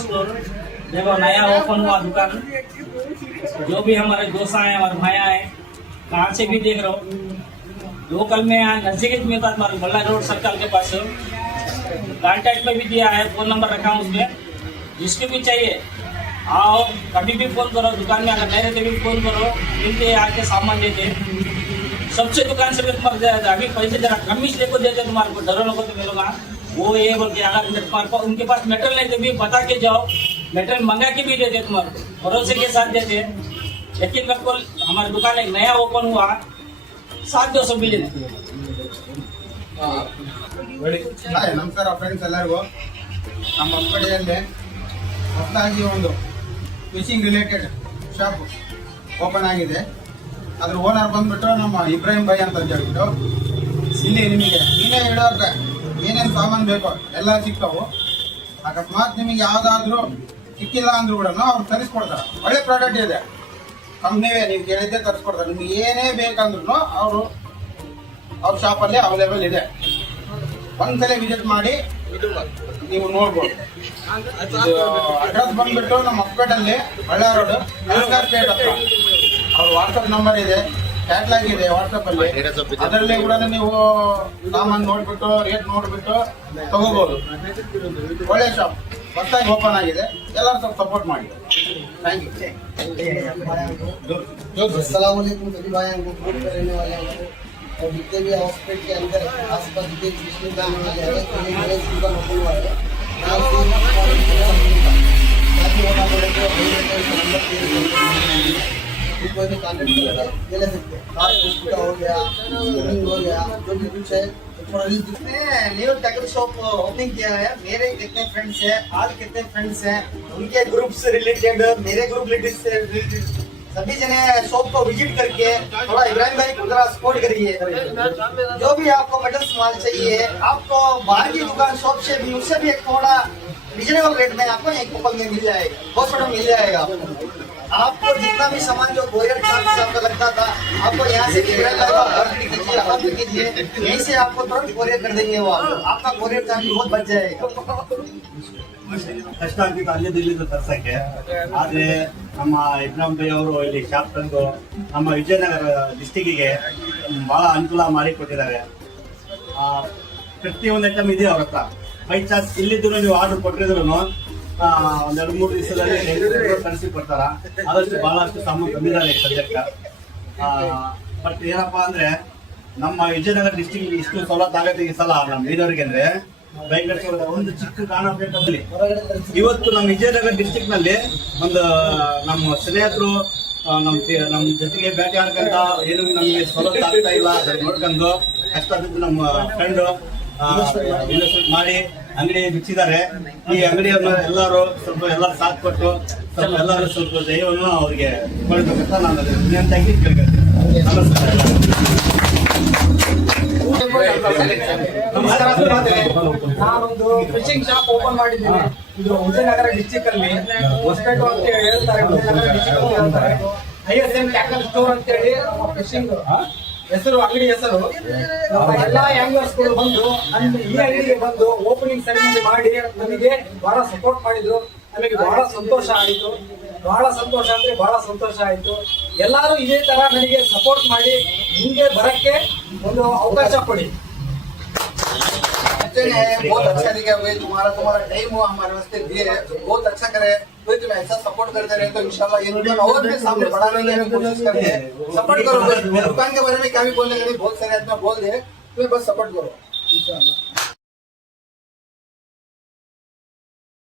Store देखो नया open हुआ दुकान। जो भी हमारे दोस्त आए हमारे भाया है कहाँ से भी देख रहे हो, लोकल में यहाँ नजदीक में था तुम्हारे बल्ला रोड सर्कल के पास। कॉन्टैक्ट में भी दिया है, फोन नंबर रखा हूँ उसमें, जिसको भी चाहिए आओ कभी भी फोन करो। दुकान में अगर नहीं रहते भी फोन करो, मिलते आके सामान देते। सबसे दुकान से भी तुम्हारे अभी पैसे जरा कम ही देखो देते तुम्हारे को, डरो लोगों तो मिलोगा वो ये बोल के। अगर तुम्हारे को उनके पास मेटेरियल नहीं तो भी बता के जाओ, मेटेरियल मंगा के भी देते तुम्हारे को, भरोसे के साथ देते। लेकिन बिल्कुल हमारी दुकान एक नया ओपन हुआ 7-200 बिलियन। ನಮಸ್ಕಾರ ಫ್ರೆಂಡ್ಸ್ ಎಲ್ಲರಿಗೂ. ನಮ್ಮ ಅಂಗಡಿಯಲ್ಲಿ ಹೊಸದಾಗಿ ಒಂದು ಫಿಶಿಂಗ್ ರಿಲೇಟೆಡ್ ಶಾಪ್ ಓಪನ್ ಆಗಿದೆ. ಅದ್ರ ಓನರ್ ಬಂದ್ಬಿಟ್ಟು ನಮ್ಮ ಇಬ್ರಾಹಿಂ ಭಾಯ್ ಅಂತ ಹೇಳ್ಬಿಟ್ಟು. ಇಲ್ಲಿ ನಿಮಗೆ ನೀವೇ ಇಡೋದ್ರೆ ಏನೇನು ಸಾಮಾನು ಬೇಕೋ ಎಲ್ಲ ಸಿಗ್ತಾವು. ಅಕಸ್ಮಾತ್ ನಿಮಗೆ ಯಾವುದಾದ್ರೂ ಸಿಕ್ಕಿಲ್ಲ ಅಂದ್ರೂ ಕೂಡ ಅವ್ರು ತರಿಸ್ಕೊಡ್ತಾರೆ. ಒಳ್ಳೆ ಪ್ರಾಡಕ್ಟ್ ಇದೆ, ಕಂಪ್ನಿವೇ, ನೀವು ಕೇಳಿದ್ದೆ ತರಿಸ್ಕೊಡ್ತಾರೆ. ನಿಮ್ಗೆ ಏನೇ ಬೇಕಂದ್ರೂ ಅವ್ರ ಶಾಪಲ್ಲಿ ಅವೈಲೇಬಲ್ ಇದೆ. ಒಂದ್ಸಲ ವಿಸಿಟ್ ಮಾಡಿ ನೀವು ನೋಡ್ಬೋದು. ಅಡ್ರೆಸ್ ಬಂದ್ಬಿಟ್ಟು ನಮ್ಮ ಹೊಸಪೇಟಲ್ಲಿ ಬಳ್ಳಾರಿ ರೋಡ್ ಪೇಟ್ ಹತ್ರ. ಅವ್ರ ವಾಟ್ಸಪ್ ನಂಬರ್ ಇದೆ, ಕ್ಯಾಟ್ಲಾಗ್ ಇದೆ ವಾಟ್ಸಪ್ ಅಲ್ಲಿ. ಅದರಲ್ಲಿ ಕೂಡ ನೀವು ಸಾಮಾನು ನೋಡ್ಬಿಟ್ಟು ರೇಟ್ ನೋಡ್ಬಿಟ್ಟು ತಗೋಬಹುದು. ಒಳ್ಳೆ ಶಾಪ್ ಹೊಸದಾಗಿ ಓಪನ್ ಆಗಿದೆ, ಎಲ್ಲರೂ ಸ್ವಲ್ಪ सपोर्ट ಮಾಡಿ. Thank you. अस्सलाम वालेकुम सभी भाइयों को सपोर्ट करने वाले हैं और जितने भी हॉस्पिटल के अंदर आसपास जितने मुस्लिम जाने वाले हैं उन्हें बड़े दुकान ओपन हुआ है। कोई भी कॉन्टेक्ट ले सकते हैं। हो गया, हो गया, जो भी कुछ है न्यू टैकल शॉप ओपनिंग किया है। मेरे कितने फ्रेंड्स हैं, आज कितने फ्रेंड्स हैं, उनके ग्रुप से रिलेटेड, मेरे ग्रुप से रिलेटेड सभी जने शॉप को विजिट करके थोड़ा इब्राहिम भाई को थोड़ा सपोर्ट करिए। जो भी आपको मेटल्स माल चाहिए, आपको बाहर की दुकान शॉप से भी उससे भी एक थोड़ा रिजनेबल रेट में आपको एक कूपन में मिल जाएगा, बहुत छोटा मिल जाएगा। आपको जितना भी सामान जो कोरियर चार्ज से आपको लगता था, आपको यहाँ से कीजिए, यहीं से आपको तुरंत कोरियर कर देंगे। वो आपका कोरियर चार्ज बहुत बच जाएगा। ಕಷ್ಟ ಆಗ್ತಿತ್ತು ಅಲ್ಲೇ ದಿಲ್ಲಿಂದ ತರ್ಸಕ್ಕೆ. ಆದ್ರೆ ನಮ್ಮ ಇಬ್ರಾಹಿಂ ಭಾಯ್ ಅವರು ಇಲ್ಲಿ ಶಾಪ್ ತಂದು ನಮ್ಮ ವಿಜಯನಗರ ಡಿಸ್ಟಿಕ್ಕಿಗೆ ಬಹಳ ಅನುಕೂಲ ಮಾಡಿ ಕೊಟ್ಟಿದ್ದಾರೆ. ಪ್ರತಿಯೊಂದು ಐಟಮ್ ಇದೆ ಅವ್ರ ಹತ್ರ. ಬೈ ಚಾನ್ಸ್ ಇಲ್ಲಿದ್ರು ನೀವು ಆರ್ಡರ್ ಕೊಟ್ಟಿದ್ರು ಒಂದೆರಡು 3 ದಿವಸದಲ್ಲಿ ತರಿಸಿ ಕೊಡ್ತಾರ. ಆದಷ್ಟು ಬಹಳಷ್ಟು ಸಾಮಾನು ತಂದಿದ್ದಾರೆ ಸದ್ಯಕ್ಕೆ. ಬಟ್ ಏನಪ್ಪಾ ಅಂದ್ರೆ ನಮ್ಮ ವಿಜಯನಗರ ಡಿಸ್ಟಿಕ್ ಇಷ್ಟು ಸವಲತ್ತು ಆಗತ್ತೆ ಈ ಸಲ ನಮ್ಮ ಬೀದರ್ಗೆ ಅಂದ್ರೆ ಒಂದು ಚಿಕ್ಕ ಕಾರಣ ಬೇಕಾದಲ್ಲಿ. ಇವತ್ತು ನಮ್ಮ ವಿಜಯನಗರ ಡಿಸ್ಟಿಕ್ ನಲ್ಲಿ ಒಂದು ನಮ್ಮ ಸ್ನೇಹಿತರು ನಮ್ಮ ಜೊತೆಗೆ ಭೇಟಿ ಆಡ್ಕೊಂತ ಏನು ನಮಗೆ ಸವಲತ್ತು ಆಗ್ತಾ ಇಲ್ಲ ನೋಡ್ಕೊಂಡು ಕಷ್ಟ ನಮ್ಮ ಫ್ರೆಂಡ್ ಇನ್ವೆಸ್ಟ್ಮೆಂಟ್ ಮಾಡಿ ಅಂಗಡಿ ಬಿಚ್ಚಿದ್ದಾರೆ. ಈ ಅಂಗಡಿಯನ್ನು ಎಲ್ಲರೂ ಎಲ್ಲರೂ ಸಾಥ್ ಕೊಟ್ಟು ಎಲ್ಲರೂ ಸ್ವಲ್ಪ ದಯವನ್ನು ಅವ್ರಿಗೆ ಕೊಡಬೇಕಂತ ನಾನು ವಿನಂತಿಯಾಗಿ ಕೇಳ್ಕೊಳ್ತೀನಿ. ನಾನೊಂದು ಫಿಶಿಂಗ್ ಶಾಪ್ ಓಪನ್ ಮಾಡಿದ್ದೀನಿ. ಇದು ವಿಜಯನಗರ ಡಿಸ್ಟಿಕ್ ಅಲ್ಲಿ ಹೊಸಪೇಟೆ ಅಂತ ಹೇಳ್ತಾರೆ, ವಿಜಯನಗರ ಡಿಸ್ಟಿಕ್ ಅಂತ ಹೇಳ್ತಾರೆ. ISM ಟ್ಯಾಕಲ್ ಸ್ಟೋರ್ ಅಂತ ಹೇಳಿ ಫಿಶಿಂಗ್ ಹೆಸರು, ಅಂಗಡಿ ಹೆಸರು. ನಮ್ಮ ಎಲ್ಲಾ ಆಂಗ್ಲರ್ಸ್ ಗಳು ಬಂದು ಈ ಅಂಗಡಿಗೆ ಬಂದು ಓಪನಿಂಗ್ ಸೆರೆಮನಿ ಮಾಡಿ ನಮಗೆ ಬಹಳ ಸಪೋರ್ಟ್ ಮಾಡಿದ್ರು. ನಮಗೆ ಬಹಳ ಸಂತೋಷ ಆಯಿತು. ಬಹಳ ಸಂತೋಷ ಅಂದ್ರೆ ಬಹಳ ಸಂತೋಷ ಆಯಿತು. ಎಲ್ಲರೂ ಇದೇ ತರ ನನಗೆ ಸಪೋರ್ಟ್ ಮಾಡಿ ಹಿಂಗೆ ಬರಕ್ಕೆ ಒಂದು ಅವಕಾಶ ಕೊಡಿ. बहुत अच्छा दिखा भाई, तुम्हारा टाइम हो हमारे वास्ते दिए, बहुत अच्छा करे। तो तुम ऐसा सपोर्ट करते रहे तो इंशाल्लाह ये दुकान और भी सामने बढ़ाने की कोशिश करेंगे। सपोर्ट करो। दुकान के बारे में क्या भी बोलने के लिए बहुत सारे आदमी बोल दे, तुम्हें बस सपोर्ट करो इंशाल्लाह।